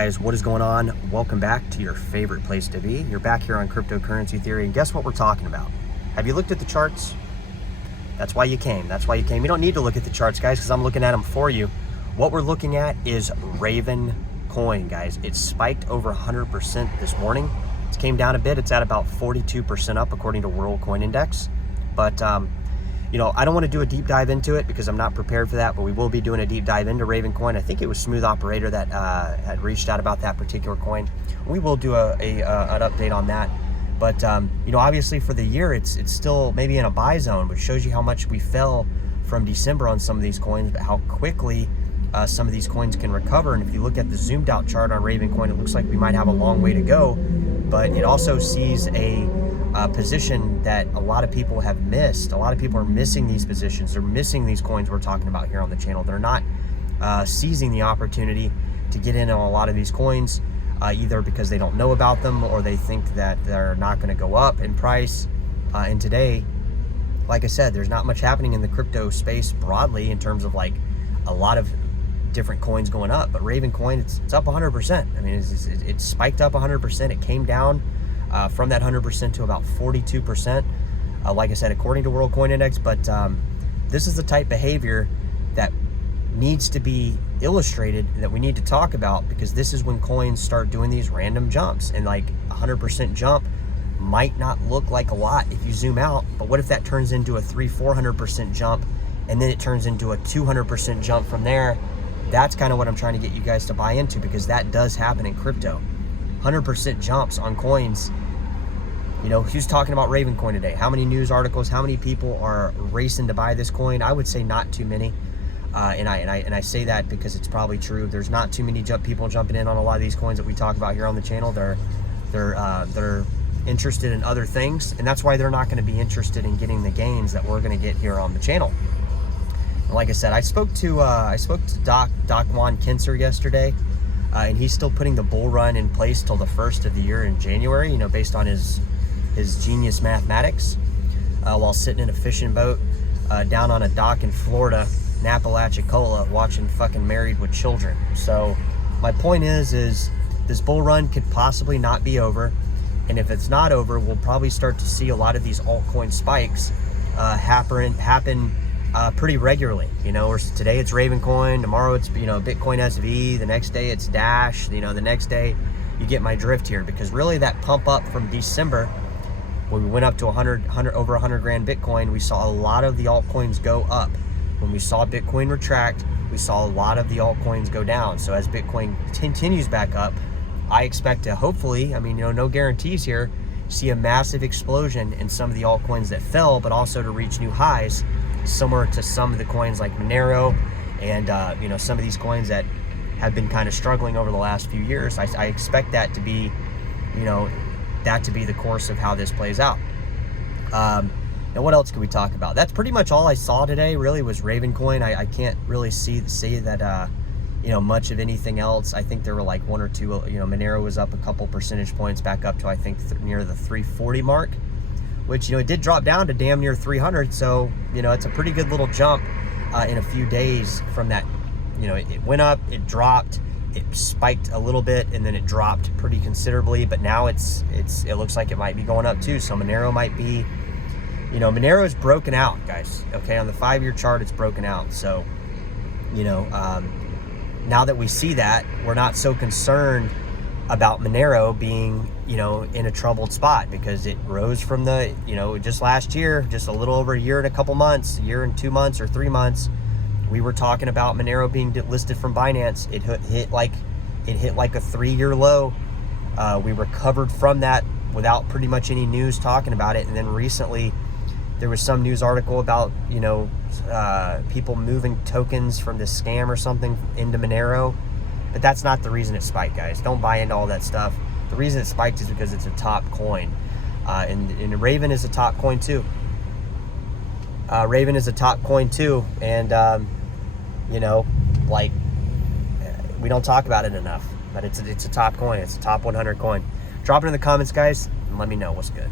Guys, what is going on? Welcome back to your favorite place to be. You're back here on Cryptocurrency Theory, and guess what we're talking about? Have you looked at the charts? That's why you came. You don't need to look at the charts, guys, because I'm looking at them for you. What we're looking at is Ravencoin, guys. It spiked over 100% this morning. It came down a bit. It's at about 42% up according to World Coin Index. But I don't want to do a deep dive into it because I'm not prepared for that, but we will be doing a deep dive into Ravencoin. I think it was Smooth Operator that had reached out about that particular coin. We will do an update on that. But, obviously for the year, it's still maybe in a buy zone, which shows you how much we fell from December on some of these coins, but how quickly some of these coins can recover. And if you look at the zoomed out chart on Ravencoin, it looks like we might have a long way to go, but it also sees a position that a lot of people have missed. A lot of people are missing these positions. They're missing these coins we're talking about here on the channel. They're not seizing the opportunity to get in on a lot of these coins, either because they don't know about them or they think that they're not going to go up in price. And today, like I said, there's not much happening in the crypto space broadly in terms of like a lot of different coins going up. But Ravencoin, it's up 100%. I mean, it spiked up 100%. It came down from that 100% to about 42%, like I said, according to World Coin Index. But this is the type of behavior that needs to be illustrated, that we need to talk about, because this is when coins start doing these random jumps. And like 100% jump might not look like a lot if you zoom out, but what if that turns into a 300-400% jump, and then it turns into a 200% jump from there? That's kind of what I'm trying to get you guys to buy into, because that does happen in crypto. 100% jumps on coins. Who's talking about Ravencoin today? How many news articles? How many people are racing to buy this coin? I would say not too many. And I say that because it's probably true. There's not too many people jumping in on a lot of these coins that we talk about here on the channel. They're interested in other things, and that's why they're not going to be interested in getting the gains that we're going to get here on the channel. And like I said, I spoke to Doc Juan Kinser yesterday. And he's still putting the bull run in place till the first of the year in January, based on his genius mathematics, while sitting in a fishing boat down on a dock in Florida, in Apalachicola, watching fucking Married with Children. So my point is this bull run could possibly not be over. And if it's not over, we'll probably start to see a lot of these altcoin spikes happen pretty regularly. Today it's Ravencoin, tomorrow it's Bitcoin SV, the next day it's Dash, the next day, you get my drift here. Because really that pump up from December, when we went up to over 100 grand Bitcoin, we saw a lot of the altcoins go up. When we saw Bitcoin retract, we saw a lot of the altcoins go down. So as Bitcoin continues back up, I expect to hopefully, no guarantees here, see a massive explosion in some of the altcoins that fell, but also to reach new highs, similar to some of the coins like Monero and some of these coins that have been kind of struggling over the last few years. I expect that to be the course of how this plays out. And what else can we talk about? That's pretty much all I saw today, really, was Ravencoin. I can't really say that much of anything else. I think there were like one or two, Monero was up a couple percentage points back up to, I think, near the 340 mark, which, it did drop down to damn near 300. So, it's a pretty good little jump in a few days from that. It went up, it dropped, it spiked a little bit, and then it dropped pretty considerably. But now it looks like it might be going up too. So Monero might be, Monero is broken out, guys. Okay, on the 5-year chart, it's broken out. So, now that we see that, we're not so concerned about Monero being, in a troubled spot, because it rose from the, just last year, just a little over a year and a couple months, a year and 2 months or 3 months, we were talking about Monero being listed from Binance. It hit like a 3-year low. We recovered from that without pretty much any news talking about it. And then recently there was some news article about, people moving tokens from this scam or something into Monero. But that's not the reason it spiked, guys. Don't buy into all that stuff. The reason it spiked is because it's a top coin. And Raven is a top coin too. Raven is a top coin too. And, we don't talk about it enough. But it's a top coin. It's a top 100 coin. Drop it in the comments, guys, and let me know what's good.